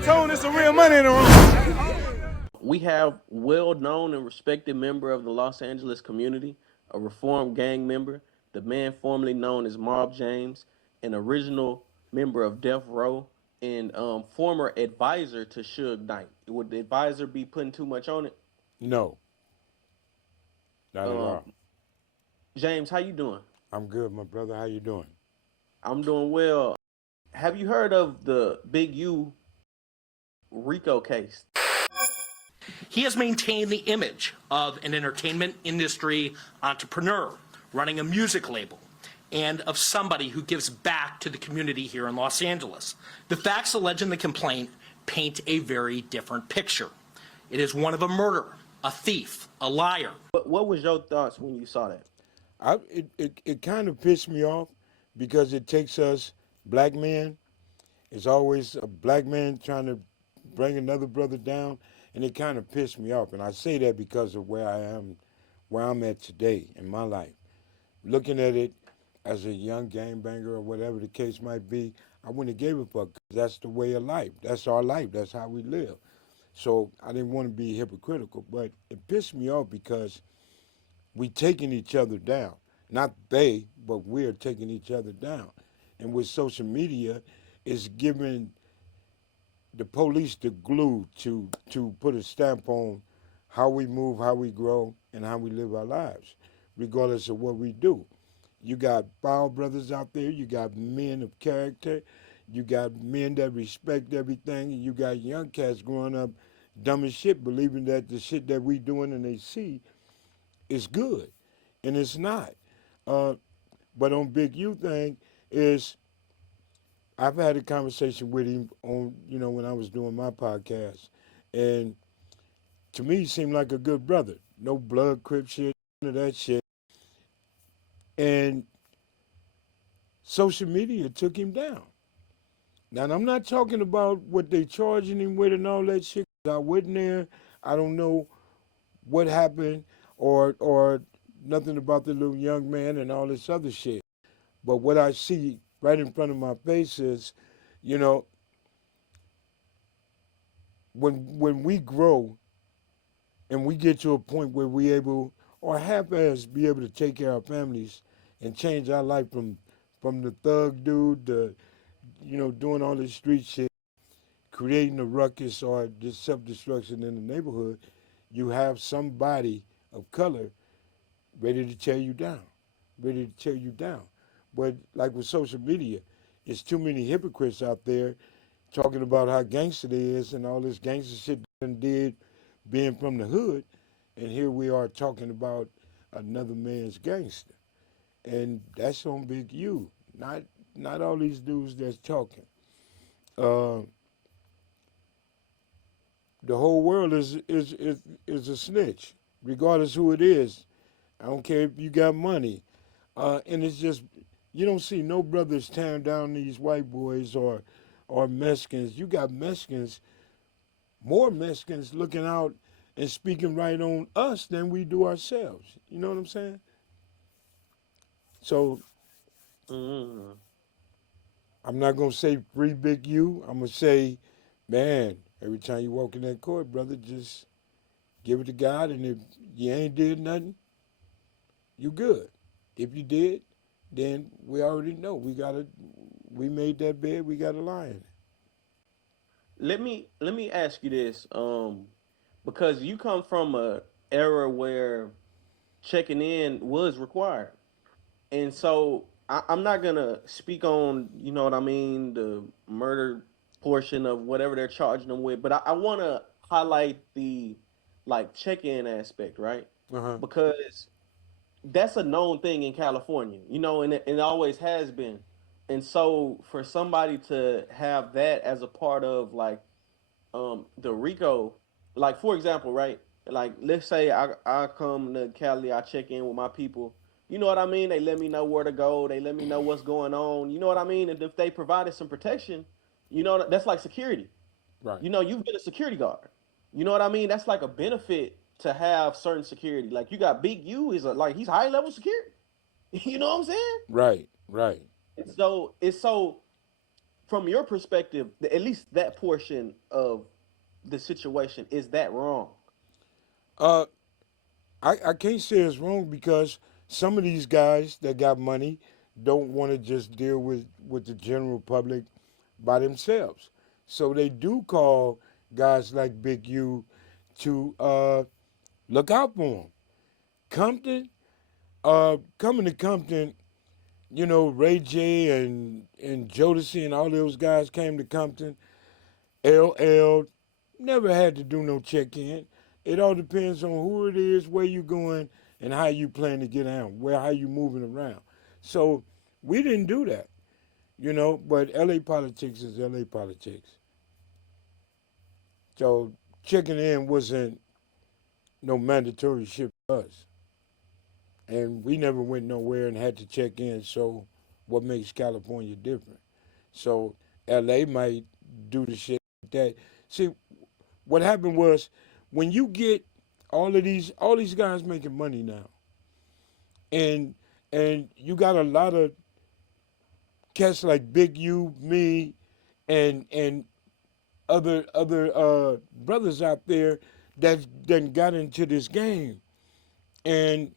RealToon, it's some real money in the room. We have well-known and respected member of the Los Angeles community, a reformed gang member, the man formerly known as Mob James, an original member of Death Row, and former advisor to Suge Knight. Would the advisor be putting too much on it? No, not at Um, all. James, how you doing? I'm good, my brother. How you doing? I'm doing well. Have you heard of the Big U RICO case? He has maintained the image of an entertainment industry entrepreneur running a music label and of somebody who gives back to the community here in Los Angeles. The facts alleged in the complaint paint a very different picture. It is one of a murderer, a thief, a liar. What was your thoughts when you saw that? It kind of pissed me off because it takes us black men. It's always a black man trying to bring another brother down, and it kind of pissed me off. And I say that because of where I am, where I'm at today in my life. Looking at it as a young gangbanger or whatever the case might be, I wouldn't have gave a fuck. That's the way of life. That's our life. That's how we live. So I didn't want to be hypocritical, but it pissed me off because we taking each other down. Not they, but we're taking each other down. And with social media, it's giving the police the glue to put a stamp on how we move, how we grow, and how we live our lives, regardless of what we do. You got foul brothers out there, you got men of character, you got men that respect everything, and you got young cats growing up dumb as shit, believing that the shit that we doing and they see is good, and it's not. But on Big U thing is, I've had a conversation with him on, when I was doing my podcast, and to me, he seemed like a good brother. No blood, crip shit, none of that shit. And social media took him down. Now, I'm not talking about what they charging him with and all that shit. I wasn't there. I don't know what happened or nothing about the little young man and all this other shit. But what I see right in front of my face is, you know, when we grow and we get to a point where we able or half-ass be able to take care of our families and change our life from the thug dude to, doing all this street shit, creating a ruckus or just self-destruction in the neighborhood, you have somebody of color ready to tear you down, ready to tear you down. But like with social media, it's too many hypocrites out there talking about how gangster they is and all this gangster shit they did being from the hood, and here we are talking about another man's gangster. And that's on Big U, not all these dudes that's talking. Uh, the whole world is a snitch, regardless who it is. I don't care if you got money. And it's just, you don't see no brothers tearing down these white boys or Mexicans. You got Mexicans, more Mexicans looking out and speaking right on us than we do ourselves. You know what I'm saying? So Mm. I'm not going to say free Big U. I'm going to say, man, every time you walk in that court, brother, just give it to God. And if you ain't did nothing, you good. If you did, then we already know. We made that bed, we got to lie in it. Let me ask you this, because you come from a era where checking in was required, and so I'm not gonna speak on, you know what I mean, the murder portion of whatever they're charging them with, but I want to highlight the like check-in aspect, right? Uh-huh. Because that's a known thing in California, and it always has been. And so for somebody to have that as a part of like the Rico, like for example, right? Like let's say I come to Cali, I check in with my people. You know what I mean? They let me know where to go. They let me know what's going on. You know what I mean? And if they provided some protection, that's like security. Right. You've been a security guard. You know what I mean? That's like a benefit to have certain security. Like you got Big U is like he's high level security. You know what I'm saying? Right. Right. So it's so from your perspective, at least that portion of the situation, is that wrong? Uh, I can't say it's wrong because some of these guys that got money don't want to just deal with the general public by themselves. So they do call guys like Big U to look out for them. Compton, coming to Compton, you know, Ray J and Jodeci and all those guys came to Compton. LL never had to do no check-in. It all depends on who it is, where you going, and how you plan to get out, how you moving around. So we didn't do that, you know. But LA politics is LA politics. So checking in wasn't no mandatory shit for us, and we never went nowhere and had to check in. So what makes California different? So LA might do the shit like that. See, what happened was when you get all these guys making money now, and you got a lot of cats like Big U, me, and other brothers out there that then got into this game, and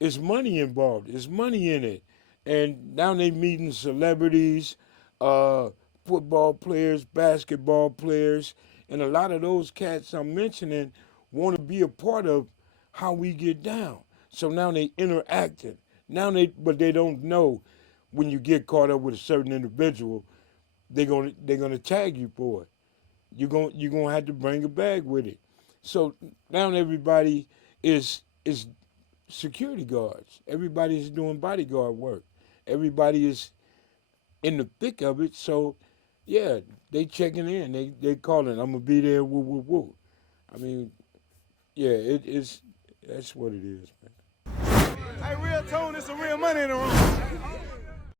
it's money involved. It's money in it, and now they meeting celebrities, uh, football players, basketball players, and a lot of those cats I'm mentioning want to be a part of how we get down. So now they interacting. But they don't know when you get caught up with a certain individual, they're gonna tag you for it. You're gonna have to bring a bag with it. So now everybody is security guards. Everybody's doing bodyguard work. Everybody is in the thick of it. So, yeah, they checking in. They calling. I'm gonna be there. Woo woo woo. I mean, yeah, it's that's what it is, man. Hey, RealToon, it's some real money in the room.